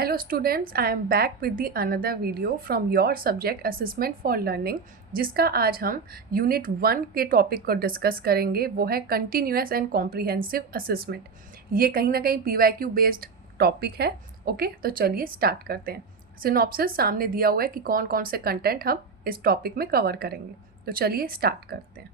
Hello students, I am back with the another video from your subject assessment for learning जिसका आज हम unit 1 के topic को discuss करेंगे। वो है कंटिन्यूअस एंड कॉम्प्रिहेंसिव असेसमेंट। ये कहीं ना कहीं PYQ बेस्ड टॉपिक है। ओके, तो चलिए स्टार्ट करते हैं। सिनॉप्सिस सामने दिया हुआ है कि कौन कौन से कंटेंट हम इस टॉपिक में कवर करेंगे, तो चलिए स्टार्ट करते हैं।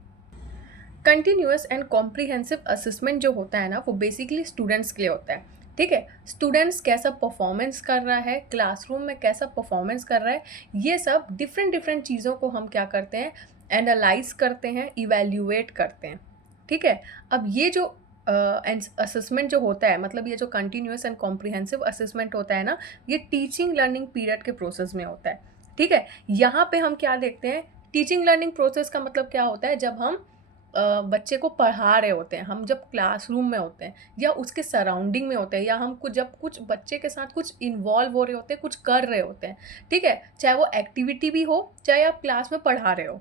कंटिन्यूअस एंड कॉम्प्रिहेंसिव असेसमेंट जो होता है ना, वो बेसिकली स्टूडेंट्स के लिए होता है। ठीक है, स्टूडेंट्स कैसा परफॉर्मेंस कर रहा है, क्लासरूम में कैसा परफॉर्मेंस कर रहा है, ये सब डिफरेंट चीज़ों को हम क्या करते हैं, एनालाइज करते हैं, इवेल्यूएट करते हैं। ठीक है, अब ये जो असेसमेंट जो होता है, मतलब ये जो कंटिन्यूअस एंड कॉम्प्रिहेंसिव असेसमेंट होता है ना, ये टीचिंग लर्निंग पीरियड के प्रोसेस में होता है। ठीक है, यहाँ पे हम क्या देखते हैं, टीचिंग लर्निंग प्रोसेस का मतलब क्या होता है, जब हम बच्चे को पढ़ा रहे होते हैं, हम जब क्लासरूम में होते हैं या उसके सराउंडिंग में होते हैं, या हम जब कुछ बच्चे के साथ कुछ इन्वॉल्व हो रहे होते हैं, कुछ कर रहे होते हैं। ठीक है, चाहे वो एक्टिविटी भी हो, चाहे आप क्लास में पढ़ा रहे हो।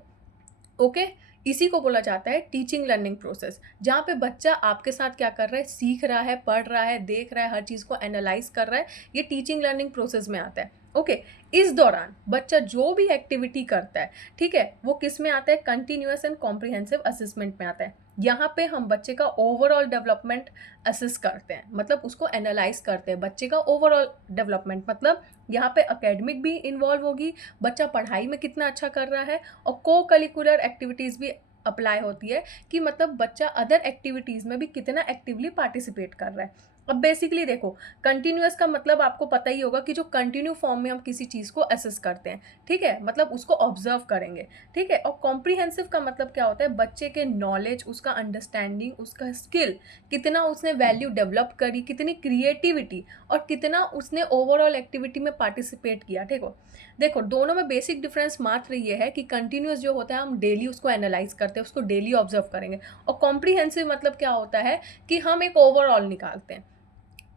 ओके, इसी को बोला जाता है टीचिंग लर्निंग प्रोसेस, जहाँ पे बच्चा आपके साथ क्या कर रहा है, सीख रहा है, पढ़ रहा है, देख रहा है, हर चीज़ को एनालाइज कर रहा है। ये टीचिंग लर्निंग प्रोसेस में आता है। ओके, इस दौरान बच्चा जो भी एक्टिविटी करता है, ठीक है, वो किस में आता है, कंटिन्यूअस एंड कॉम्प्रिहेंसिव असेसमेंट में आता है। यहाँ पे हम बच्चे का ओवरऑल डेवलपमेंट असेस करते हैं, मतलब उसको एनालाइज करते हैं, बच्चे का ओवरऑल डेवलपमेंट। मतलब यहाँ पे एकेडमिक भी इन्वॉल्व होगी, बच्चा पढ़ाई में कितना अच्छा कर रहा है, और को करिकुलर एक्टिविटीज़ भी अप्लाई होती है कि मतलब बच्चा अदर एक्टिविटीज़ में भी कितना एक्टिवली पार्टिसिपेट कर रहा है। अब बेसिकली देखो, कंटिन्यूअस का मतलब आपको पता ही होगा कि जो कंटिन्यू फॉर्म में हम किसी चीज़ को असेस करते हैं। ठीक है, मतलब उसको ऑब्जर्व करेंगे। ठीक है, और कॉम्प्रिहेंसिव का मतलब क्या होता है, बच्चे के नॉलेज, उसका अंडरस्टैंडिंग, उसका स्किल, कितना उसने वैल्यू डेवलप करी, कितनी क्रिएटिविटी, और कितना उसने ओवरऑल एक्टिविटी में पार्टिसिपेट किया। ठीक हो, देखो दोनों में बेसिक डिफरेंस मात्र ये है कि कंटिन्यूअस जो होता है हम डेली उसको एनालाइज करते हैं, उसको डेली ऑब्जर्व करेंगे, और कॉम्प्रिहेंसिव मतलब क्या होता है कि हम एक ओवरऑल निकालते हैं।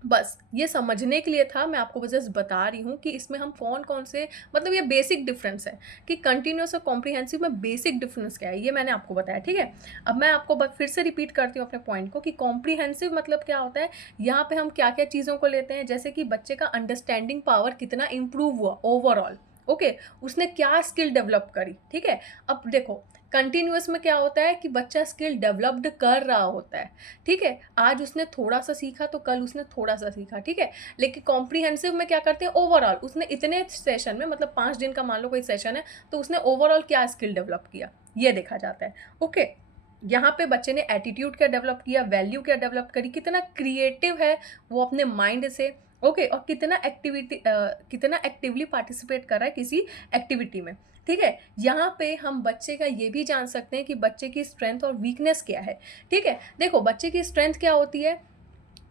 बस ये समझने के लिए था, मैं आपको जस्ट बता रही हूँ कि इसमें हम कौन कौन से, मतलब ये बेसिक डिफरेंस है कि कंटिन्यूअस और कॉम्प्रिहेंसिव में बेसिक डिफरेंस क्या है, ये मैंने आपको बताया। ठीक है, अब मैं आपको फिर से रिपीट करती हूँ अपने पॉइंट को कि कॉम्प्रिहेंसिव मतलब क्या होता है। यहाँ पे हम क्या क्या चीज़ों को लेते हैं, जैसे कि बच्चे का अंडरस्टैंडिंग पावर कितना इंप्रूव हुआ ओवरऑल। ओके, उसने क्या स्किल डेवलप करी। ठीक है, अब देखो कंटिन्यूअस में क्या होता है कि बच्चा स्किल डेवलप्ड कर रहा होता है। ठीक है, आज उसने थोड़ा सा सीखा तो कल उसने थोड़ा सा सीखा। ठीक है, लेकिन कॉम्प्रिहेंसिव में क्या करते हैं, ओवरऑल उसने इतने सेशन में, मतलब 5 दिन का मान लो कोई सेशन है, तो उसने ओवरऑल क्या स्किल डेवलप किया, ये देखा जाता है। ओके, यहाँ पे बच्चे ने एटीट्यूड क्या डेवलप किया, वैल्यू क्या डेवलप करी, कितना क्रिएटिव है वो अपने माइंड से। ओके, और कितना एक्टिवली पार्टिसिपेट कर रहा है किसी एक्टिविटी में। ठीक है, यहाँ पे हम बच्चे का ये भी जान सकते हैं कि बच्चे की स्ट्रेंथ और वीकनेस क्या है। ठीक है, देखो बच्चे की स्ट्रेंथ क्या होती है,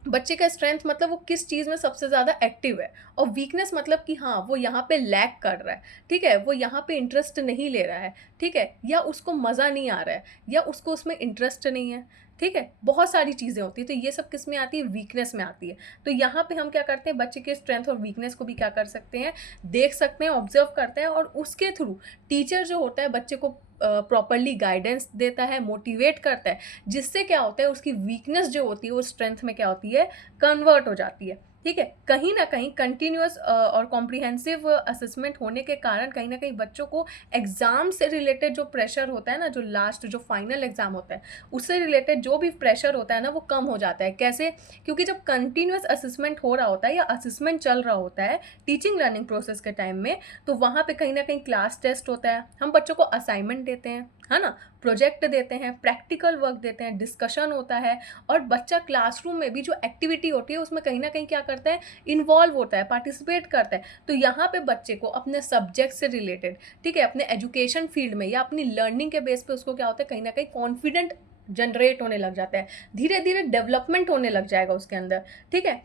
बच्चे का स्ट्रेंथ मतलब वो किस चीज़ में सबसे ज़्यादा एक्टिव है, और वीकनेस मतलब कि हाँ वो यहाँ पे लैक कर रहा है। ठीक है, वो यहाँ पे इंटरेस्ट नहीं ले रहा है। ठीक है, या उसको मज़ा नहीं आ रहा है, या उसको उसमें इंटरेस्ट नहीं है। ठीक है, बहुत सारी चीज़ें होती है, तो ये सब किस में आती है, वीकनेस में आती है। तो यहाँ पे हम क्या करते हैं, बच्चे के स्ट्रेंथ और वीकनेस को भी क्या कर सकते हैं, देख सकते हैं, ऑब्जर्व करते हैं, और उसके थ्रू टीचर जो होता है बच्चे को प्रॉपरली गाइडेंस देता है, मोटिवेट करता है, जिससे क्या होता है उसकी वीकनेस जो होती है वो स्ट्रेंथ में क्या होती है, कन्वर्ट हो जाती है। ठीक है, कहीं ना कहीं कंटिन्यूअस और कॉम्प्रिहेंसिव असेसमेंट होने के कारण कहीं ना कहीं बच्चों को एग्जाम से रिलेटेड जो प्रेशर होता है ना, जो लास्ट जो फाइनल एग्जाम होता है उससे रिलेटेड जो भी प्रेशर होता है ना, वो कम हो जाता है। कैसे, क्योंकि जब कंटिन्यूअस असेसमेंट हो रहा होता है या असेसमेंट चल रहा होता है टीचिंग लर्निंग प्रोसेस के टाइम में, तो वहाँ पे कहीं ना कहीं क्लास टेस्ट होता है, हम बच्चों को असाइनमेंट देते हैं, है ना, प्रोजेक्ट देते हैं, प्रैक्टिकल वर्क देते हैं, डिस्कशन होता है, और बच्चा क्लासरूम में भी जो एक्टिविटी होती है उसमें कहीं ना कहीं क्या करता है, इन्वॉल्व होता है, पार्टिसिपेट करता है। तो यहाँ पे बच्चे को अपने सब्जेक्ट से रिलेटेड, ठीक है, अपने एजुकेशन फील्ड में या अपनी लर्निंग के बेस पे उसको क्या होता है, कहीं ना कहीं कॉन्फिडेंट जनरेट होने लग जाता है, धीरे धीरे डेवलपमेंट होने लग जाएगा उसके अंदर। ठीक है,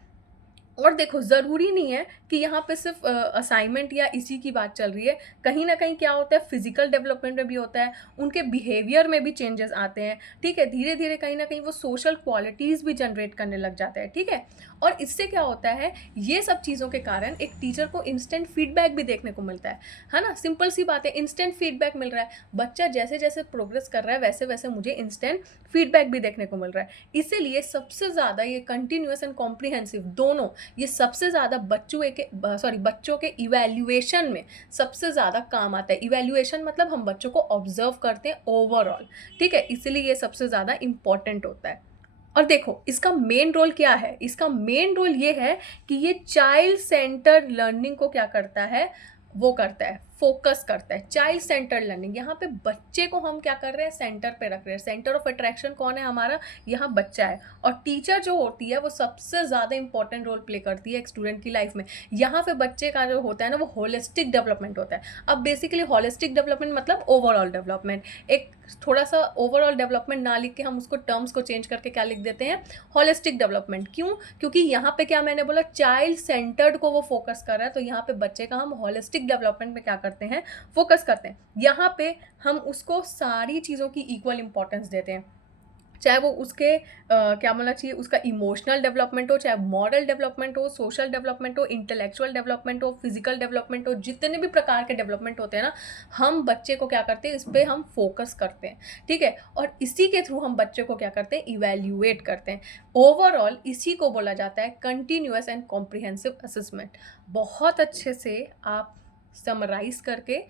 और देखो ज़रूरी नहीं है कि यहाँ पे सिर्फ असाइनमेंट या इसी की बात चल रही है, कहीं ना कहीं क्या होता है, फिजिकल डेवलपमेंट में भी होता है, उनके बिहेवियर में भी चेंजेस आते हैं। ठीक है, धीरे धीरे कहीं ना कहीं वो सोशल क्वालिटीज़ भी जनरेट करने लग जाते हैं। ठीक है, और इससे क्या होता है, ये सब चीज़ों के कारण एक टीचर को इंस्टेंट फीडबैक भी देखने को मिलता है ना। सिंपल सी बात है, इंस्टेंट फीडबैक मिल रहा है, बच्चा जैसे जैसे प्रोग्रेस कर रहा है वैसे वैसे मुझे इंस्टेंट फीडबैक भी देखने को मिल रहा है। इसीलिए सबसे ज़्यादा ये कंटिन्यूअस एंड कॉम्प्रिहेंसिव दोनों ये सबसे ज़्यादा बच्चों के इवैल्यूएशन में सबसे ज़्यादा काम आता है। इवैल्यूएशन मतलब हम बच्चों को ऑब्जर्व करते हैं ओवरऑल, ठीक है, इसलिए ये सबसे ज़्यादा इम्पॉर्टेंट होता है। और देखो इसका मेन रोल क्या है, इसका मेन रोल ये है कि ये चाइल्ड सेंटर्ड लर्निंग को क्या करता है, वो करता है, फोकस करता है। चाइल्ड सेंटर्ड लर्निंग, यहाँ पे बच्चे को हम क्या कर रहे हैं, सेंटर पे रख रहे हैं। सेंटर ऑफ अट्रैक्शन कौन है हमारा, यहाँ बच्चा है। और टीचर जो होती है वो सबसे ज़्यादा इंपॉर्टेंट रोल प्ले करती है एक स्टूडेंट की लाइफ में। यहाँ पे बच्चे का जो होता है ना वो होलिस्टिक डेवलपमेंट होता है। अब बेसिकली होलिस्टिक डेवलपमेंट मतलब ओवरऑल डेवलपमेंट। एक थोड़ा सा ओवरऑल डेवलपमेंट ना लिख के हम उसको टर्म्स को चेंज करके क्या लिख देते हैं, होलिस्टिक डेवलपमेंट। क्यों, क्योंकि यहाँ पे क्या मैंने बोला, चाइल्ड सेंटर्ड को वो फोकस कर रहा है, तो यहाँ पे बच्चे का हम होलिस्टिक डेवलपमेंट में क्या करते हैं, फोकस करते हैं। यहाँ पे हम उसको सारी चीज़ों की इक्वल इंपॉर्टेंस देते हैं, चाहे वो उसके क्या बोलना चाहिए, उसका इमोशनल डेवलपमेंट हो, चाहे मॉरल डेवलपमेंट हो, सोशल डेवलपमेंट हो, इंटेलेक्चुअल डेवलपमेंट हो, फिजिकल डेवलपमेंट हो, जितने भी प्रकार के डेवलपमेंट होते हैं ना, हम बच्चे को क्या करते हैं, इस पर हम फोकस करते हैं, ठीक है। और इसी के थ्रू हम बच्चे को क्या करते हैं, इवैल्यूएट करते हैं। ओवरऑल इसी को बोला जाता है कंटिन्यूअस एंड कॉम्प्रिहेंसिव असेसमेंट। बहुत अच्छे से आप समराइज करके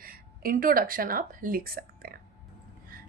इंट्रोडक्शन आप लिख सकते हैं।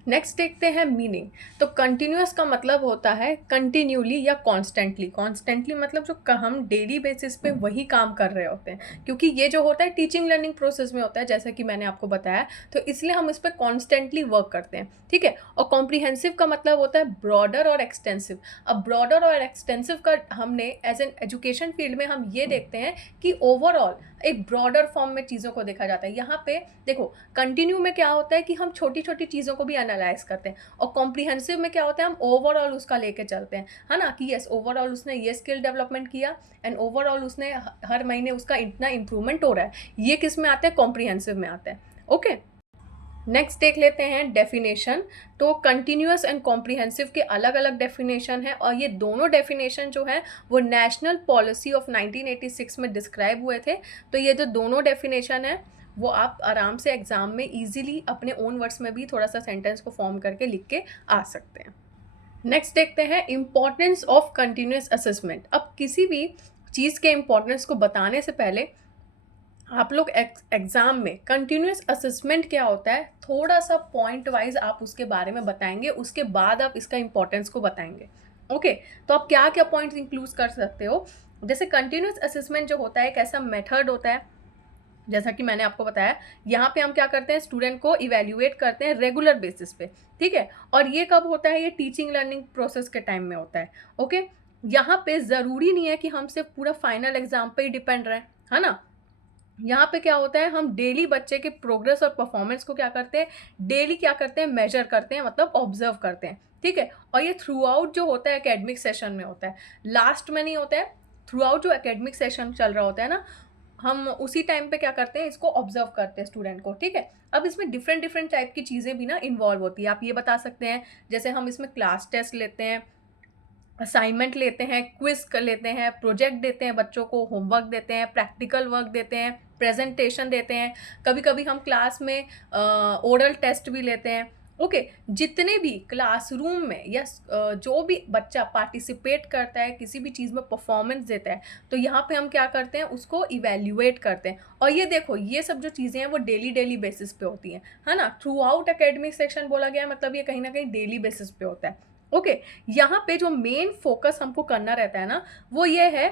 नेक्स्ट देखते हैं मीनिंग। तो कंटिन्यूअस का मतलब होता है कंटिन्यूली या कॉन्स्टेंटली। कॉन्स्टेंटली मतलब जो हम डेली बेसिस पे वही काम कर रहे होते हैं, क्योंकि ये जो होता है टीचिंग लर्निंग प्रोसेस में होता है, जैसा कि मैंने आपको बताया, तो इसलिए हम इस पर कॉन्स्टेंटली वर्क करते हैं, ठीक है। और कॉम्प्रिहेंसिव का मतलब होता है ब्रॉडर और एक्सटेंसिव। अब ब्रॉडर और एक्सटेंसिव का हमने एज एन एजुकेशन फील्ड में हम ये देखते हैं कि ओवरऑल एक ब्रॉडर फॉर्म में चीज़ों को देखा जाता है। यहाँ पे देखो कंटिन्यू में क्या होता है कि हम छोटी छोटी चीज़ों को भी एनालाइज करते हैं, और कॉम्प्रिहेंसिव में क्या होता है, हम ओवरऑल उसका लेके चलते हैं, है ना, कि यस ओवरऑल उसने ये स्किल डेवलपमेंट किया एंड ओवरऑल उसने हर महीने उसका इतना इंप्रूवमेंट हो रहा है। ये किस में आता है, कॉम्प्रिहेंसिव में आता है, ओके। नेक्स्ट देख लेते हैं डेफिनेशन। तो कंटिन्यूअस एंड कॉम्प्रिहेंसिव के अलग अलग डेफिनेशन है, और ये दोनों डेफिनेशन जो है वो नेशनल पॉलिसी ऑफ 1986 में डिस्क्राइब हुए थे। तो ये जो दोनों डेफिनेशन है वो आप आराम से एग्जाम में इजीली अपने ओन वर्ड्स में भी थोड़ा सा सेंटेंस को फॉर्म करके लिख के आ सकते हैं। नेक्स्ट देखते हैं इंपॉर्टेंस ऑफ कंटिन्यूअस असेसमेंट। अब किसी भी चीज़ के इंपॉर्टेंस को बताने से पहले आप लोग एग्जाम में कंटिन्यूअस असेसमेंट क्या होता है थोड़ा सा पॉइंट वाइज आप उसके बारे में बताएंगे, उसके बाद आप इसका इंपॉर्टेंस को बताएंगे, ओके। तो आप क्या क्या पॉइंट्स इंक्लूड कर सकते हो, जैसे कंटिन्यूअस असेसमेंट जो होता है एक ऐसा मेथड होता है, जैसा कि मैंने आपको बताया, यहाँ पे हम क्या करते हैं, स्टूडेंट को इवैल्यूएट करते हैं रेगुलर बेसिस पे, ठीक है। और ये कब होता है, ये टीचिंग लर्निंग प्रोसेस के टाइम में होता है, ओके। यहाँ पे ज़रूरी नहीं है कि हम सिर्फ पूरा फाइनल एग्जाम पे ही डिपेंड रहें, है ना। यहाँ पे क्या होता है, हम डेली बच्चे के प्रोग्रेस और परफॉर्मेंस को क्या करते हैं, डेली क्या करते हैं, मेजर करते हैं, मतलब ऑब्जर्व करते हैं, ठीक है। और ये थ्रू आउट जो होता है एकेडमिक सेशन में होता है, लास्ट में नहीं होता है। थ्रू आउट जो एकेडमिक सेशन चल रहा होता है ना, हम उसी टाइम पे क्या करते हैं, इसको ऑब्जर्व करते हैं स्टूडेंट को, ठीक है। अब इसमें डिफरेंट डिफरेंट टाइप की चीज़ें भी ना इन्वॉल्व होती है। आप ये बता सकते हैं, जैसे हम इसमें क्लास टेस्ट लेते हैं, असाइनमेंट लेते हैं, क्विज कर लेते हैं, प्रोजेक्ट देते हैं, बच्चों को होमवर्क देते हैं, प्रैक्टिकल वर्क देते हैं, प्रेजेंटेशन देते हैं, कभी कभी हम क्लास में ओरल टेस्ट भी लेते हैं, ओके। जितने भी क्लासरूम में या जो भी बच्चा पार्टिसिपेट करता है, किसी भी चीज़ में परफॉर्मेंस देता है, तो यहाँ पे हम क्या करते हैं, उसको इवैल्यूएट करते हैं। और ये देखो ये सब जो चीज़ें हैं वो डेली डेली बेसिस पे होती हैं, है ना। थ्रू आउट एकेडमिक सेक्शन बोला गया है, मतलब ये कहीं ना कहीं डेली बेसिस पे होता है, ओके। यहाँ पे जो मेन फोकस हमको करना रहता है ना, वो ये है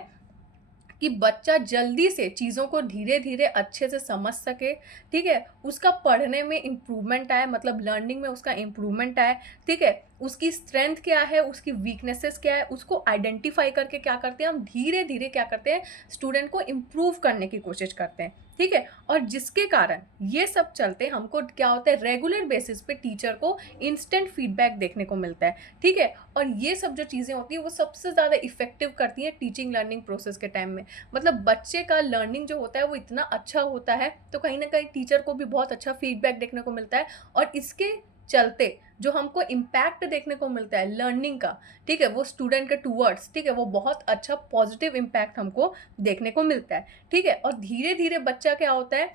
कि बच्चा जल्दी से चीज़ों को धीरे धीरे अच्छे से समझ सके, ठीक है। उसका पढ़ने में इम्प्रूवमेंट आए, मतलब लर्निंग में उसका इम्प्रूवमेंट आए, ठीक है। उसकी स्ट्रेंथ क्या है, उसकी वीकनेसेस क्या है, उसको आइडेंटिफाई करके क्या करते हैं, हम धीरे धीरे क्या करते हैं, स्टूडेंट को इम्प्रूव करने की कोशिश करते हैं, ठीक है। और जिसके कारण ये सब चलते हमको क्या होता है, रेगुलर बेसिस पे टीचर को इंस्टेंट फीडबैक देखने को मिलता है, ठीक है। और ये सब जो चीज़ें होती है वो सबसे ज़्यादा इफेक्टिव करती हैं टीचिंग लर्निंग प्रोसेस के टाइम में। मतलब बच्चे का लर्निंग जो होता है वो इतना अच्छा होता है, तो कहीं ना कहीं टीचर को भी बहुत अच्छा फीडबैक देखने को मिलता है, और इसके चलते जो हमको इम्पैक्ट देखने को मिलता है लर्निंग का, ठीक है, वो स्टूडेंट के टूवर्ड्स, ठीक है, वो बहुत अच्छा पॉजिटिव इम्पैक्ट हमको देखने को मिलता है, ठीक है। और धीरे धीरे बच्चा क्या होता है,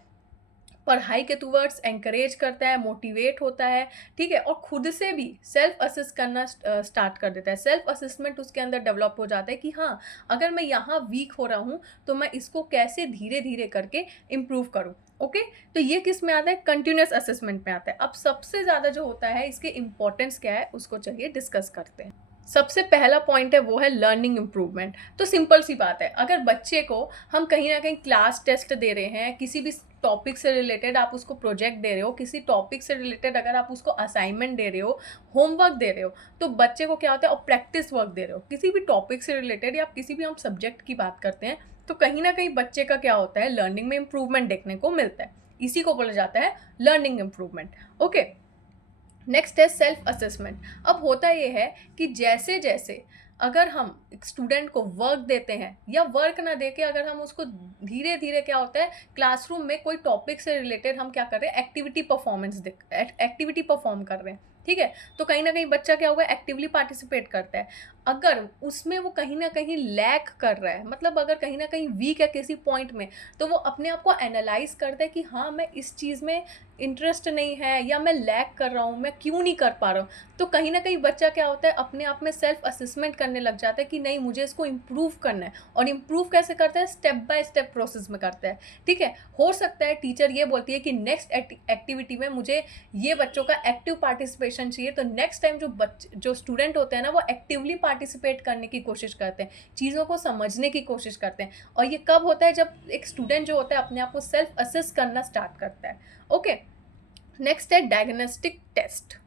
पढ़ाई के टूवर्ड्स एनकरेज करता है, मोटिवेट होता है, ठीक है? और खुद से भी सेल्फ असेस करना स्टार्ट कर देता है। सेल्फ असेसमेंट उसके अंदर डेवलप हो जाता है कि हाँ, अगर मैं यहाँ वीक हो रहा हूँ, तो मैं इसको कैसे धीरे-धीरे करके इम्प्रूव करूँ, ओके? तो ये किस में आता है? कंटीन्यूअस असेसमेंट में आता है। अब सबसे ज़्यादा जो होता है, इसके इम्पोर्टेंस क्या है, उसको चलिए डिस्कस करते हैं। सबसे पहला पॉइंट है वो है लर्निंग इम्प्रूवमेंट। तो सिंपल सी बात है, अगर बच्चे को हम कहीं ना कहीं क्लास टेस्ट दे रहे हैं, किसी भी टॉपिक से रिलेटेड आप उसको प्रोजेक्ट दे रहे हो, किसी टॉपिक से रिलेटेड अगर आप उसको असाइनमेंट दे रहे हो, होमवर्क दे रहे हो, तो बच्चे को क्या होता है, और प्रैक्टिस वर्क दे रहे हो किसी भी टॉपिक से रिलेटेड या किसी भी हम सब्जेक्ट की बात करते हैं, तो कहीं ना कहीं बच्चे का क्या होता है, लर्निंग में इम्प्रूवमेंट देखने को मिलता है। इसी को बोला जाता है लर्निंग इम्प्रूवमेंट, ओके। नेक्स्ट है सेल्फ असेसमेंट। अब होता ये है कि जैसे जैसे अगर हम एक स्टूडेंट को वर्क देते हैं या वर्क ना देके अगर हम उसको धीरे धीरे क्या होता है, क्लासरूम में कोई टॉपिक से रिलेटेड हम क्या कर रहे हैं, एक्टिविटी परफॉर्म कर रहे हैं, ठीक है? तो कहीं ना कहीं बच्चा क्या होगा, एक्टिवली पार्टिसिपेट करता है। अगर उसमें वो कहीं ना कहीं लैक कर रहा है, मतलब अगर कहीं ना कहीं वीक है किसी पॉइंट में, तो वो अपने आप को एनालाइज करता है कि हाँ, मैं इस चीज़ में इंटरेस्ट नहीं है या मैं लैक कर रहा हूँ, मैं क्यों नहीं कर पा रहा हूँ। तो कहीं ना कहीं बच्चा क्या होता है, अपने आप में सेल्फ असेसमेंट करने लग जाता है कि नहीं, मुझे इसको इम्प्रूव करना है। और इम्प्रूव कैसे करता है, स्टेप बाय स्टेप प्रोसेस में करता है, ठीक है? हो सकता है टीचर ये बोलती है कि नेक्स्ट एक्टिविटी में मुझे ये बच्चों का एक्टिव पार्टिसिपेशन चाहिए, तो नेक्स्ट टाइम जो स्टूडेंट होते हैं ना, वो एक्टिवली पार्टिसिपेट करने की कोशिश करते हैं, चीज़ों को समझने की कोशिश करते हैं। और ये कब होता है, जब एक स्टूडेंट जो होता है अपने आप को सेल्फ असेस करना स्टार्ट करता है, ओके। नेक्स्ट है डायग्नोस्टिक टेस्ट।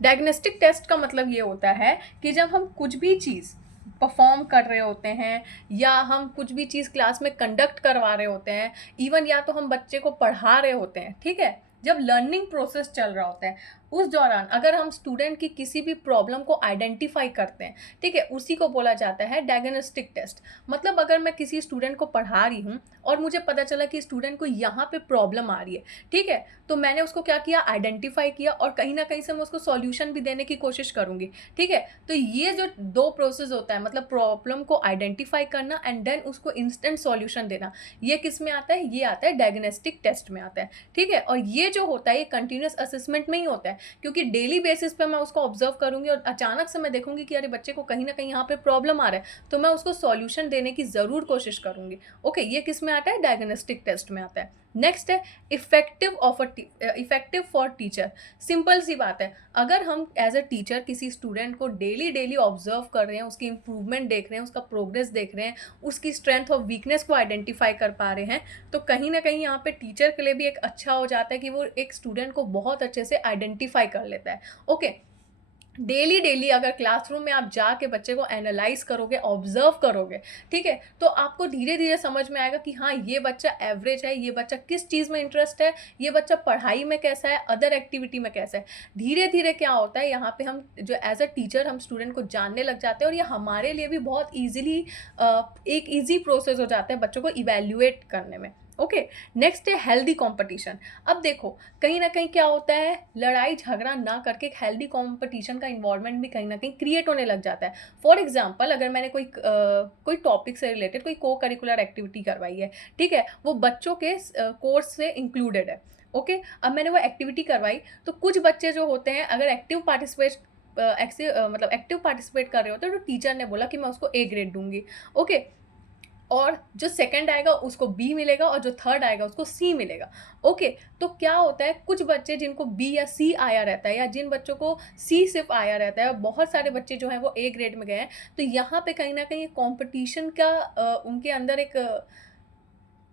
डायग्नोस्टिक टेस्ट का मतलब ये होता है कि जब हम कुछ भी चीज़ परफॉर्म कर रहे होते हैं या हम कुछ भी चीज़ क्लास में कंडक्ट करवा रहे होते हैं, इवन या तो हम बच्चे को पढ़ा रहे होते हैं, ठीक है? जब लर्निंग प्रोसेस चल रहा होता है, उस दौरान अगर हम स्टूडेंट की किसी भी प्रॉब्लम को आइडेंटिफाई करते हैं, ठीक है, उसी को बोला जाता है डायग्नोस्टिक टेस्ट। मतलब अगर मैं किसी स्टूडेंट को पढ़ा रही हूँ और मुझे पता चला कि स्टूडेंट को यहाँ पे प्रॉब्लम आ रही है, ठीक है, तो मैंने उसको क्या किया, आइडेंटिफाई किया और कहीं ना कहीं से मैं उसको सॉल्यूशन भी देने की कोशिश करूँगी, ठीक है? तो ये जो दो प्रोसेस होता है, मतलब प्रॉब्लम को आइडेंटिफाई करना एंड देन उसको इंस्टेंट सॉल्यूशन देना, ये किस में आता है, ये आता है डायग्नोस्टिक टेस्ट में आता है, ठीक है? और ये जो होता है, ये कंटिन्यूस असेसमेंट में ही होता है, क्योंकि डेली बेसिस पे मैं उसको ऑब्जर्व करूंगी और अचानक से मैं देखूंगी कि अरे बच्चे को कहीं ना कहीं यहाँ पे प्रॉब्लम आ रहा है, तो मैं उसको सॉल्यूशन देने की ज़रूर कोशिश करूंगी, ओके। ये किस में आता है, डायग्नोस्टिक टेस्ट में आता है। नेक्स्ट है इफेक्टिव फॉर टीचर। सिंपल सी बात है, अगर हम एज अ टीचर किसी स्टूडेंट को डेली डेली ऑब्जर्व कर रहे हैं, उसकी इंप्रूवमेंट देख रहे हैं, उसका प्रोग्रेस देख रहे हैं, उसकी स्ट्रेंथ और वीकनेस को आइडेंटिफाई कर पा रहे हैं, तो कहीं ना कहीं यहाँ पे टीचर के लिए भी एक अच्छा हो जाता है कि वो एक स्टूडेंट को बहुत अच्छे से आइडेंटिफाई कर लेता है, ओके। डेली डेली अगर क्लासरूम में आप जाके बच्चे को एनालाइज करोगे, ऑब्जर्व करोगे, ठीक है, तो आपको धीरे धीरे समझ में आएगा कि हाँ, ये बच्चा एवरेज है, ये बच्चा किस चीज़ में इंटरेस्ट है, ये बच्चा पढ़ाई में कैसा है, अदर एक्टिविटी में कैसा है। धीरे धीरे क्या होता है, यहाँ पे हम जो एज अ टीचर हम स्टूडेंट को जानने लग जाते हैं और ये हमारे लिए भी बहुत ईजिली एक ईजी प्रोसेस हो जाता है बच्चों को इवेल्युएट करने में, ओके। नेक्स्ट है हेल्दी कंपटीशन। अब देखो, कहीं ना कहीं क्या होता है, लड़ाई झगड़ा ना करके एक हेल्दी कंपटीशन का इन्वायरमेंट भी कहीं ना कहीं क्रिएट होने लग जाता है। फॉर एग्जांपल, अगर मैंने कोई टॉपिक से रिलेटेड कोई को करिकुलर एक्टिविटी करवाई है, ठीक है, वो बच्चों के कोर्स से इंक्लूडेड है, ओके। अब मैंने वो एक्टिविटी करवाई, तो कुछ बच्चे जो होते हैं अगर एक्टिव पार्टिसिपेट कर रहे होते हैं, तो टीचर ने बोला कि मैं उसको A ग्रेड दूंगी, ओके। और जो सेकंड आएगा उसको B मिलेगा और जो थर्ड आएगा उसको C मिलेगा, ओके। तो क्या होता है, कुछ बच्चे जिनको B या C आया रहता है या जिन बच्चों को C सिर्फ आया रहता है, बहुत सारे बच्चे जो हैं वो A ग्रेड में गए हैं, तो यहाँ पे कहीं ना कहीं कंपटीशन का उनके अंदर एक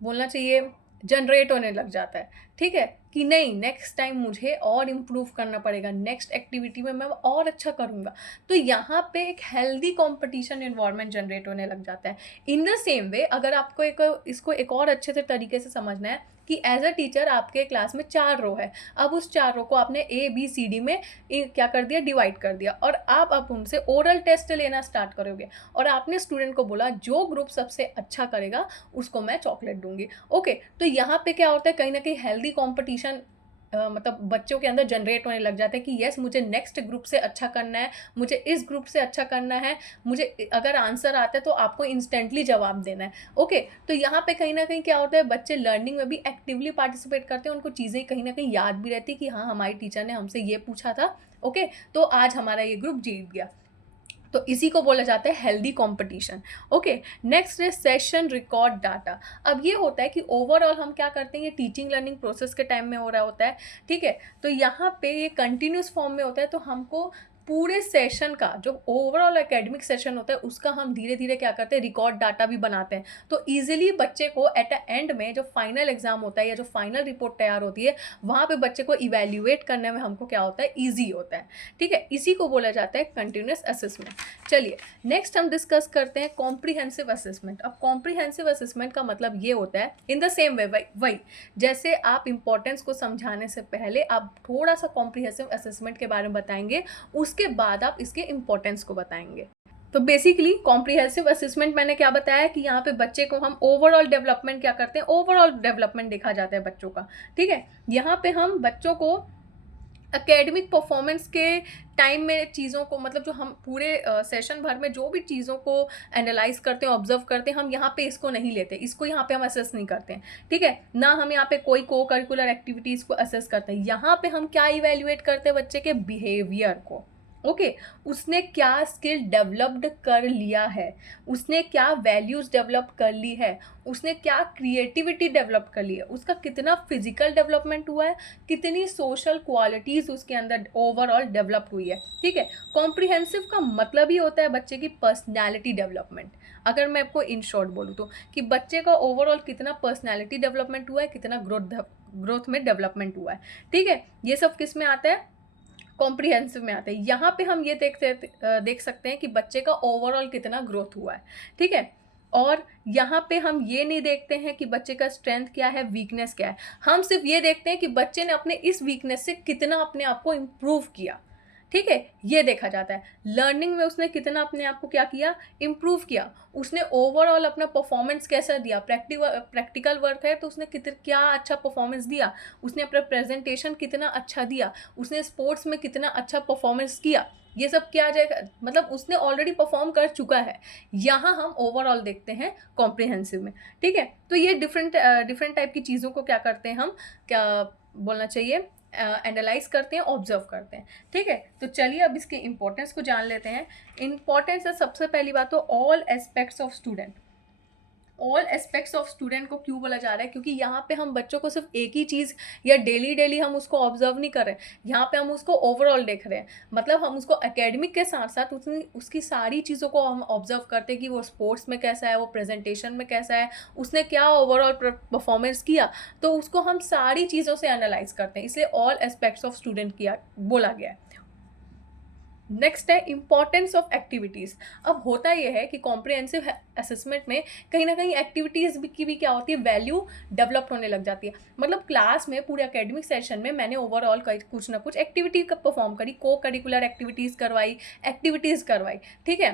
बोलना चाहिए जनरेट होने लग जाता है, ठीक है, कि नहीं, नेक्स्ट टाइम मुझे और इम्प्रूव करना पड़ेगा, नेक्स्ट एक्टिविटी में मैं और अच्छा करूँगा। तो यहाँ पे एक हेल्दी कंपटीशन इन्वायरमेंट जनरेट होने लग जाता है। इन द सेम वे, अगर आपको इसको एक और अच्छे से तरीके से समझना है कि एज अ टीचर आपके क्लास में 4 रो है, अब उस 4 रो को आपने ABCD में क्या कर दिया, डिवाइड कर दिया, और आप उनसे ओरल टेस्ट लेना स्टार्ट करोगे और आपने स्टूडेंट को बोला जो ग्रुप सबसे अच्छा करेगा उसको मैं चॉकलेट दूंगी, ओके। तो यहाँ पे क्या होता है, कहीं ना कहीं हेल्दी कॉम्पिटिशन मतलब बच्चों के अंदर जनरेट होने लग जाता है कि यस मुझे नेक्स्ट ग्रुप से अच्छा करना है, मुझे इस ग्रुप से अच्छा करना है, मुझे अगर आंसर आता है तो आपको इंस्टेंटली जवाब देना है। ओके, तो यहाँ पे कहीं ना कहीं क्या होता है, बच्चे लर्निंग में भी एक्टिवली पार्टिसिपेट करते हैं, उनको चीज़ें कहीं ना कहीं याद भी रहती है कि हाँ हमारी टीचर ने हमसे ये पूछा था, ओके, तो आज हमारा ये ग्रुप जीत गया। तो इसी को बोला जाता है हेल्दी कंपटीशन। ओके, नेक्स्ट है सेशन रिकॉर्ड डाटा। अब ये होता है कि ओवरऑल हम क्या करते हैं, ये टीचिंग लर्निंग प्रोसेस के टाइम में हो रहा होता है, ठीक है। तो यहाँ पे ये कंटिन्यूस फॉर्म में होता है, तो हमको पूरे सेशन का जो ओवरऑल एकेडमिक सेशन होता है उसका हम धीरे धीरे क्या करते हैं, रिकॉर्ड डाटा भी बनाते हैं। तो ईजिली बच्चे को एट अ एंड में जो फाइनल एग्जाम होता है या जो फाइनल रिपोर्ट तैयार होती है वहाँ पे बच्चे को इवेल्युएट करने में हमको क्या होता है, ईजी होता है, ठीक है। इसी को बोला जाता है कंटिन्यूस असेसमेंट। चलिए नेक्स्ट हम डिस्कस करते हैं कॉम्प्रिहेंसिव असेसमेंट। अब कॉम्प्रिहेंसिव असेसमेंट का मतलब ये होता है, इन द सेम वे वही जैसे आप इंपॉर्टेंस को समझाने से पहले आप थोड़ा सा कॉम्प्रिहेंसिव असेसमेंट के बारे में बताएंगे, उसके बाद आप इसके इंपॉर्टेंस को बताएंगे। तो बेसिकली कॉम्प्रिहेंसिव असेसमेंट मैंने क्या बताया कि यहाँ पे बच्चे को हम ओवरऑल डेवलपमेंट क्या करते हैं, ओवरऑल डेवलपमेंट देखा जाता है बच्चों का, ठीक है। यहाँ पे हम बच्चों को एकेडमिक परफॉर्मेंस के टाइम में चीज़ों को, मतलब जो हम पूरे सेशन भर में जो भी चीज़ों को एनालाइज करते हैं, ऑब्जर्व करते हैं, हम यहाँ पे इसको नहीं लेते, इसको यहाँ पे हम असेस नहीं करते हैं, ठीक है ना। हम यहाँ पे कोई को करिकुलर एक्टिविटीज़ को असेस करते हैं, यहाँ पे हम क्या इवेल्युएट करते हैं, बच्चे के बिहेवियर को। ओके, उसने क्या स्किल डेवलप्ड कर लिया है, उसने क्या वैल्यूज़ डेवलप कर ली है, उसने क्या क्रिएटिविटी डेवलप कर ली है, उसका कितना फिजिकल डेवलपमेंट हुआ है, कितनी सोशल क्वालिटीज़ उसके अंदर ओवरऑल डेवलप हुई है, ठीक है। कॉम्प्रिहेंसिव का मतलब ही होता है बच्चे की पर्सनैलिटी डेवलपमेंट। अगर मैं आपको इन शॉर्ट बोलूँ तो कि बच्चे का ओवरऑल कितना पर्सनैलिटी डेवलपमेंट हुआ है, कितना ग्रोथ में डेवलपमेंट हुआ है, ठीक है। ये सब किस में आता है, कॉम्प्रिहेंसिव में आते हैं। यहाँ पे हम ये देख सकते हैं कि बच्चे का ओवरऑल कितना ग्रोथ हुआ है, ठीक है। और यहाँ पे हम ये नहीं देखते हैं कि बच्चे का स्ट्रेंथ क्या है, वीकनेस क्या है, हम सिर्फ ये देखते हैं कि बच्चे ने अपने इस वीकनेस से कितना अपने आप को इम्प्रूव किया, ठीक है। ये देखा जाता है लर्निंग में उसने कितना अपने आप को क्या किया, इम्प्रूव किया, उसने ओवरऑल अपना परफॉर्मेंस कैसा दिया, प्रैक्टिकल वर्क है तो उसने क्या अच्छा परफॉर्मेंस दिया, उसने अपना प्रेजेंटेशन कितना अच्छा दिया, उसने स्पोर्ट्स में कितना अच्छा परफॉर्मेंस किया, ये सब क्या आ जाएगा, मतलब उसने ऑलरेडी परफॉर्म कर चुका है। यहाँ हम ओवरऑल देखते हैं कॉम्प्रिहेंसिव में, ठीक है। तो ये डिफरेंट टाइप की चीज़ों को क्या करते हैं हम, क्या बोलना चाहिए, एनालाइज करते हैं, ऑब्जर्व करते हैं, ठीक है। तो चलिए अब इसके इंपॉर्टेंस को जान लेते हैं। इंपॉर्टेंस है सबसे पहली बात तो all aspects of student. All aspects of student को क्यों बोला जा रहा है, क्योंकि यहाँ पे हम बच्चों को सिर्फ एक ही चीज़ या डेली हम उसको ऑब्जर्व नहीं कर रहे हैं, यहाँ पे हम उसको ओवरऑल देख रहे हैं। मतलब हम उसको एकेडमिक के साथ साथ उसकी सारी चीज़ों को हम ऑब्जर्व करते हैं कि वो स्पोर्ट्स में कैसा है, वो प्रेजेंटेशन में कैसा है, उसने क्या ओवरऑल परफॉर्मेंस किया, तो उसको हम सारी चीज़ों से एनालाइज करते हैं, इसलिए ऑल एस्पेक्ट्स ऑफ स्टूडेंट किया बोला गया है। नेक्स्ट है इंपॉर्टेंस ऑफ एक्टिविटीज़। अब होता यह है कि कॉम्प्रिहेंसिव असेसमेंट में कहीं ना कहीं एक्टिविटीज़ की भी क्या होती है, वैल्यू डेवलप होने लग जाती है। मतलब क्लास में पूरे एकेडमिक सेशन में मैंने ओवरऑल कुछ ना कुछ एक्टिविटी परफॉर्म करी, को करिकुलर एक्टिविटीज़ करवाई, एक्टिविटीज़ करवाई, ठीक है।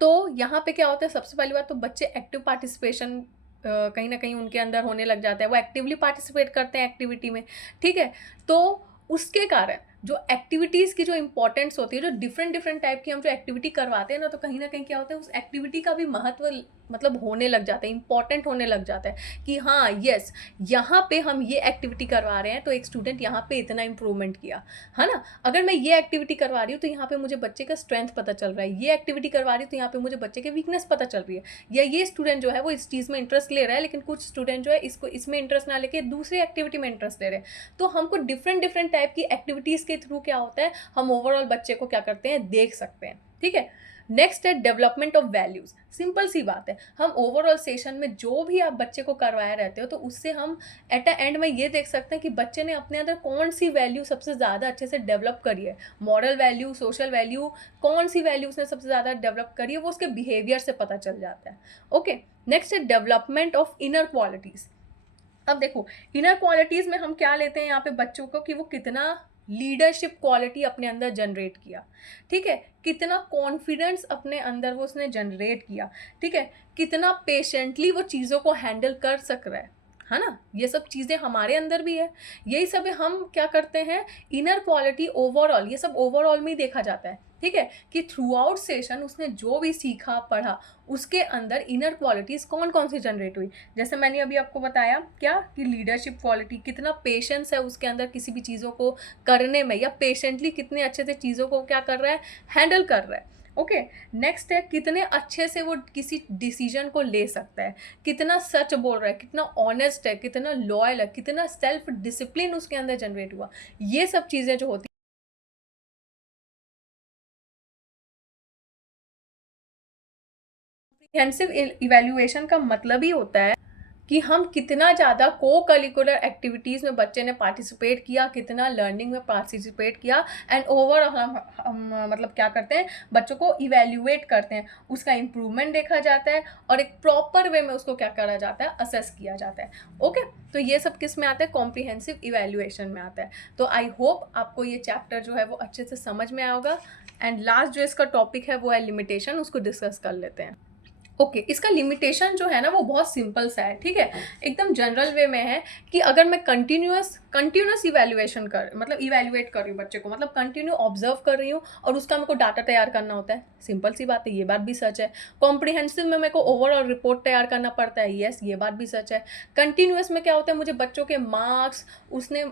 तो यहाँ पे क्या होता है, सबसे पहली बात तो बच्चे एक्टिव पार्टिसिपेशन कहीं ना कहीं उनके अंदर होने लग जाता है, वो एक्टिवली पार्टिसिपेट करते हैं एक्टिविटी में, ठीक है। तो उसके कारण जो एक्टिविटीज़ की जो इंपॉर्टेंस होती है, जो डिफरेंट टाइप की हम जो एक्टिविटी करवाते हैं ना, तो कहीं ना कहीं क्या होता है, उस एक्टिविटी का भी महत्व मतलब होने लग जाता है, इंपॉर्टेंट होने लग जाता है कि हाँ यस यहाँ पे हम ये एक्टिविटी करवा रहे हैं तो एक स्टूडेंट यहाँ पे इतना इंप्रूवमेंट किया है ना। अगर मैं ये एक्टिविटी करवा रही हूँ तो यहाँ पे मुझे बच्चे का स्ट्रेंथ पता चल रहा है, ये एक्टिविटी करवा रही हूँ तो यहाँ पे मुझे बच्चे के वीकनेस पता चल रही है, या ये स्टूडेंट जो है वो इस चीज़ में इंटरेस्ट ले रहा है, लेकिन कुछ स्टूडेंट जो है इसमें इंटरेस्ट ना लेके दूसरी एक्टिविटी में इंटरेस्ट ले रहे हैं। तो हमको डिफरेंट टाइप की एक्टिविटीज़ के थ्रू क्या होता है, हम ओवरऑल बच्चे को क्या करते हैं, देख सकते हैं, ठीक है। नेक्स्ट है डेवलपमेंट ऑफ वैल्यूज़। सिंपल सी बात है, हम ओवरऑल सेशन में जो भी आप बच्चे को करवाए रहते हो तो उससे हम एट अ एंड में ये देख सकते हैं कि बच्चे ने अपने अंदर कौन सी वैल्यू सबसे ज़्यादा अच्छे से डेवलप करी है, मॉरल वैल्यू, सोशल वैल्यू, कौन सी वैल्यू उसने सबसे ज़्यादा डेवलप करी है, वो उसके बिहेवियर से पता चल जाता है। ओके, नेक्स्ट है डेवलपमेंट ऑफ इनर क्वालिटीज़। अब देखो इनर क्वालिटीज़ में हम क्या लेते हैं यहाँ पे बच्चों को, कि वो कितना लीडरशिप क्वालिटी अपने अंदर जनरेट किया, ठीक है, कितना कॉन्फिडेंस अपने अंदर वो उसने जनरेट किया, ठीक है, कितना पेशेंटली वो चीज़ों को हैंडल कर सक रहा है है ना, ये सब चीज़ें हमारे अंदर भी है, यही सब हम क्या करते हैं, इनर क्वालिटी ओवरऑल, ये सब ओवरऑल में ही देखा जाता है, ठीक है, कि थ्रू आउट सेशन उसने जो भी सीखा पढ़ा उसके अंदर इनर क्वालिटीज़ कौन कौन सी जनरेट हुई। जैसे मैंने अभी आपको बताया क्या कि लीडरशिप क्वालिटी, कितना पेशेंस है उसके अंदर किसी भी चीज़ों को करने में, या पेशेंटली कितने अच्छे से चीज़ों को क्या कर रहा है, हैंडल कर रहा है। ओके, नेक्स्ट है कितने अच्छे से वो किसी डिसीजन को ले सकता है, कितना सच बोल रहा है, कितना ऑनेस्ट है, कितना लॉयल है, कितना सेल्फ डिसिप्लिन उसके अंदर जनरेट हुआ। ये सब चीज़ें जो होती कॉम्प्रिहेंसिव इवैल्यूएशन का मतलब ही होता है कि हम कितना ज़्यादा को करिकुलर एक्टिविटीज़ में बच्चे ने पार्टिसिपेट किया, कितना लर्निंग में पार्टिसिपेट किया, एंड ओवर हम मतलब क्या करते हैं, बच्चों को इवैल्यूएट करते हैं, उसका इम्प्रूवमेंट देखा जाता है और एक प्रॉपर वे में उसको क्या करा जाता है, असेस किया जाता है। ओके, तो ये सब किस में आता है, कॉम्प्रिहेंसिव इवैल्यूएशन में आता है। तो आई होप आपको ये चैप्टर जो है वो अच्छे से समझ में आया होगा। एंड लास्ट जो इसका टॉपिक है वो है लिमिटेशन, उसको डिस्कस कर लेते हैं। ओके, इसका लिमिटेशन जो है ना वो बहुत सिंपल सा है, ठीक है, एकदम जनरल वे में है कि अगर मैं कंटिन्यूस इवैल्यूएशन मतलब इवैल्यूएट कर रही हूँ बच्चे को, मतलब कंटिन्यू ऑब्जर्व कर रही हूँ और उसका मेरे को डाटा तैयार करना होता है, सिंपल सी बात है, ये बात भी सच है। कॉम्प्रिहेंसिव में मेरे को ओवरऑल रिपोर्ट तैयार करना पड़ता है, यस ये बात भी सच है। कंटिन्यूस में क्या होता है, मुझे बच्चों के मार्क्स, उसने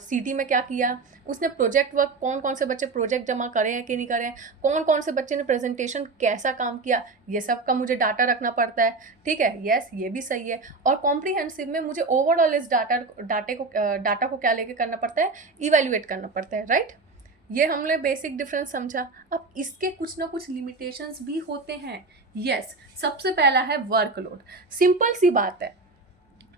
सीटी में क्या किया, उसने प्रोजेक्ट वर्क, कौन कौन से बच्चे प्रोजेक्ट जमा करें हैं कि नहीं करें, कौन कौन से बच्चे ने प्रेजेंटेशन कैसा काम किया, ये सब का मुझे डाटा रखना पड़ता है, ठीक है, यस ये भी सही है। और कॉम्प्रिहेंसिव में मुझे ओवरऑल इस डाटा को क्या लेके करना पड़ता है, इवैल्यूएट करना पड़ता है, राइट। ये हमने बेसिक डिफरेंस समझा। अब इसके कुछ ना कुछ लिमिटेशंस भी होते हैं, यस। सबसे पहला है वर्कलोड, सिंपल सी बात है,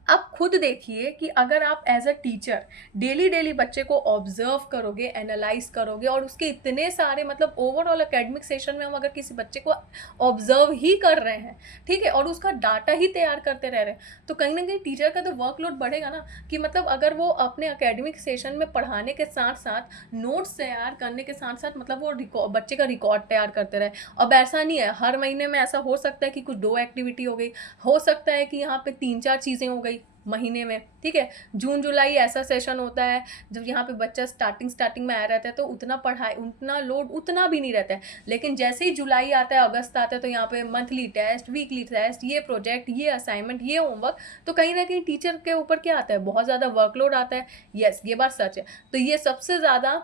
आप खुद देखिए कि अगर आप एज अ टीचर डेली बच्चे को ऑब्जर्व करोगे, एनालाइज करोगे, और उसके इतने सारे मतलब ओवरऑल एकेडमिक सेशन में हम अगर किसी बच्चे को ऑब्जर्व ही कर रहे हैं, ठीक है, और उसका डाटा ही तैयार करते रह रहे हैं, तो कहीं ना कहीं टीचर का तो वर्कलोड बढ़ेगा ना, कि मतलब अगर वो अपने एकेडमिक सेशन में पढ़ाने के साथ साथ नोट्स तैयार करने के साथ साथ मतलब वो बच्चे का रिकॉर्ड तैयार करते रहे। अब ऐसा नहीं है, हर महीने में ऐसा हो सकता है कि कुछ 2 एक्टिविटी हो गई, हो सकता है कि यहाँ पे 3-4 चीज़ें हो गई महीने में, ठीक है। जून जुलाई ऐसा सेशन होता है जब यहाँ पे बच्चा स्टार्टिंग में आया रहता है, तो उतना पढ़ाई, उतना लोड उतना भी नहीं रहता है। लेकिन जैसे ही जुलाई आता है, अगस्त आता है, तो यहाँ पे मंथली टेस्ट, वीकली टेस्ट, ये प्रोजेक्ट, ये असाइनमेंट, ये होमवर्क, तो कहीं ना कहीं टीचर के ऊपर क्या आता है, बहुत ज़्यादा वर्कलोड आता है। यस ये बात सच है। तो ये सबसे ज़्यादा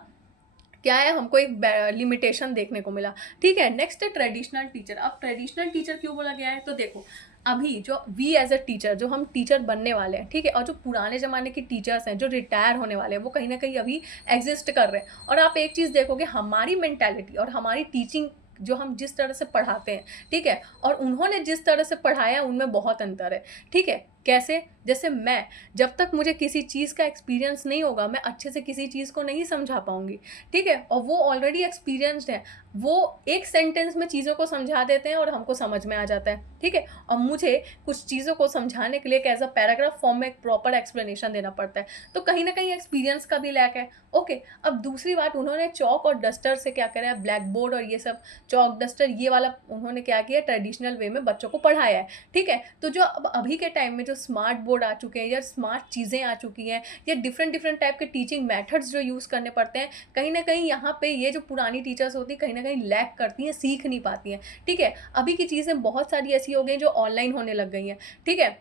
क्या है, हमको एक लिमिटेशन देखने को मिला, ठीक है। नेक्स्ट है ट्रेडिशनल टीचर। अब ट्रेडिशनल टीचर क्यों बोला गया है, तो देखो अभी जो वी एज अ टीचर, जो हम टीचर बनने वाले हैं, ठीक है, और जो पुराने ज़माने के टीचर्स हैं जो रिटायर होने वाले हैं, वो कहीं ना कहीं अभी एग्जिस्ट कर रहे हैं। और आप एक चीज़ देखोगे, हमारी मेंटालिटी और हमारी टीचिंग, जो हम जिस तरह से पढ़ाते हैं, ठीक है, और उन्होंने जिस तरह से पढ़ाया, उनमें बहुत अंतर है, ठीक है। कैसे, जैसे मैं, जब तक मुझे किसी चीज़ का एक्सपीरियंस नहीं होगा, मैं अच्छे से किसी चीज़ को नहीं समझा पाऊंगी, ठीक है, और वो ऑलरेडी एक्सपीरियंस्ड है, वो एक सेंटेंस में चीज़ों को समझा देते हैं और हमको समझ में आ जाता है, ठीक है। और मुझे कुछ चीज़ों को समझाने के लिए एक एज अ पैराग्राफ फॉर्म में एक प्रॉपर एक्सप्लेनेशन देना पड़ता है, तो कहीं ना कहीं एक्सपीरियंस का भी लैक है। ओके, अब दूसरी बात, उन्होंने चौक और डस्टर से क्या करा है, ब्लैक बोर्ड और ये सब चौक डस्टर ये वाला उन्होंने क्या किया, ट्रेडिशनल वे में बच्चों को पढ़ाया है, ठीक है। तो जो अब अभी के टाइम में जो स्मार्ट बोर्ड आ चुके हैं, या स्मार्ट चीज़ें आ चुकी हैं, या डिफरेंट टाइप के टीचिंग मेथड्स जो यूज़ करने पड़ते हैं, कहीं ना कहीं यहाँ पे ये जो पुरानी टीचर्स होती है कहीं ना कहीं लैक करती हैं, सीख नहीं पाती हैं, ठीक है। अभी की चीज़ें बहुत सारी ऐसी हो गई जो ऑनलाइन होने लग गई हैं, ठीक है।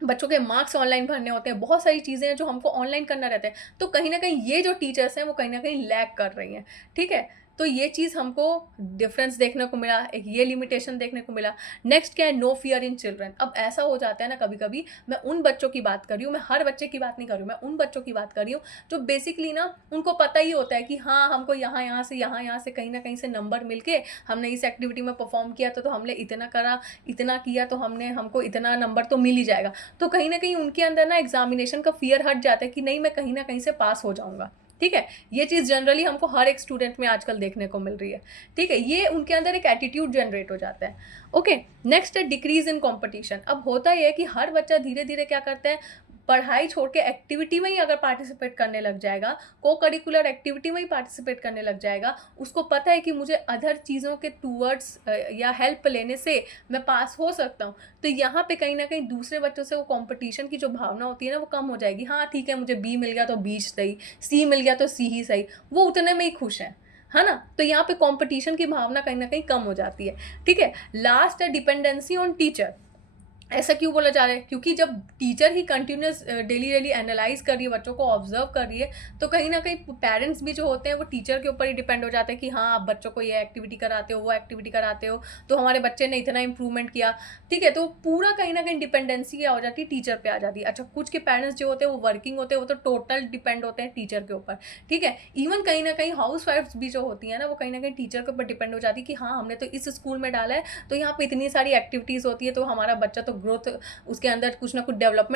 बच्चों के मार्क्स ऑनलाइन भरने होते हैं, बहुत सारी चीज़ें हैं जो हमको ऑनलाइन करना रहता है, तो कहीं ना कहीं ये जो टीचर्स हैं वो कहीं ना कहीं लैक कर रही हैं, ठीक है। तो ये चीज़ हमको डिफरेंस देखने को मिला, एक ये लिमिटेशन देखने को मिला। नेक्स्ट क्या है, नो फियर इन चिल्ड्रन। अब ऐसा हो जाता है ना कभी कभी, मैं उन बच्चों की बात कर रही हूँ, मैं हर बच्चे की बात नहीं कर रही हूँ, मैं उन बच्चों की बात कर रही हूँ जो बेसिकली ना उनको पता ही होता है कि हाँ हमको यहाँ से कहीं ना कहीं से नंबर मिलके हमने इस एक्टिविटी में परफॉर्म किया, तो हमने इतना करा, इतना किया, तो हमको इतना नंबर तो मिल ही जाएगा। तो कहीं ना कहीं उनके अंदर ना एग्जामिनेशन का फियर हट जाता है कि नहीं, मैं कहीं ना कहीं से पास हो जाऊँगा, ठीक है। ये चीज़ जनरली हमको हर एक स्टूडेंट में आजकल देखने को मिल रही है, ठीक है। ये उनके अंदर एक एटीट्यूड जनरेट हो जाता है। ओके, नेक्स्ट है डिक्रीज इन कंपटीशन। अब होता यह है कि हर बच्चा धीरे धीरे क्या करता है, पढ़ाई छोड़ के एक्टिविटी में ही अगर पार्टिसिपेट करने लग जाएगा, को करिकुलर एक्टिविटी में ही पार्टिसिपेट करने लग जाएगा, उसको पता है कि मुझे अदर चीज़ों के टूवर्ड्स या हेल्प लेने से मैं पास हो सकता हूँ, तो यहाँ पे कहीं ना कहीं दूसरे बच्चों से वो कंपटीशन की जो भावना होती है ना वो कम हो जाएगी। हाँ ठीक है, मुझे बी मिल गया तो बी सही, सी मिल गया तो सी ही सही, वो उतने में ही खुश है ना। तो यहाँ पे कंपटीशन की भावना कहीं ना कहीं कम हो जाती है। ठीक है, लास्ट है डिपेंडेंसी ऑन टीचर। ऐसा क्यों बोला जा रहा है? क्योंकि जब टीचर ही कंटिन्यूस डेली डेली एनालाइज कर रही है, बच्चों को ऑब्जर्व कर रही है, तो कहीं ना कहीं पेरेंट्स भी जो होते हैं वो टीचर के ऊपर ही डिपेंड हो जाते हैं कि हाँ आप बच्चों को ये एक्टिविटी कराते हो, वो एक्टिविटी कराते हो, तो हमारे बच्चे ने इतना इंप्रूवमेंट किया। ठीक है, तो पूरा कहीं ना कहीं डिपेंडेंसी क्या हो जाती है, टीचर पे आ जाती है। अच्छा, कुछ के पेरेंट्स जो होते हैं वो वर्किंग होते हैं, वो तो टोटल डिपेंड होते हैं टीचर के ऊपर। ठीक है, इवन कहीं ना कहीं हाउस वाइफ्स भी जो होती है ना वो कहीं ना कहीं टीचर के ऊपर डिपेंड हो जाती है कि हाँ हमने तो इस स्कूल में डाला है, तो यहाँ पे इतनी सारी एक्टिविटीज़ होती है, तो हमारा बच्चा तो ग्रोथ, उसके अंदर कुछ ना कुछ डेवलप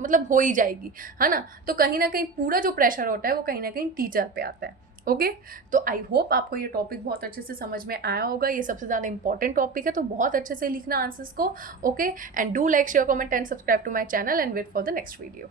मतलब हो ही जाएगी, है ना। तो कहीं ना कहीं पूरा जो प्रेशर होता है वो कहीं ना कहीं टीचर पे आता है। ओके, तो आई होप आपको ये टॉपिक बहुत अच्छे से समझ में आया होगा। ये सबसे ज़्यादा इंपॉर्टेंट टॉपिक है, तो बहुत अच्छे से लिखना आंसर्स को। Okay, and do like, share, comment and subscribe to my channel and wait for the next video.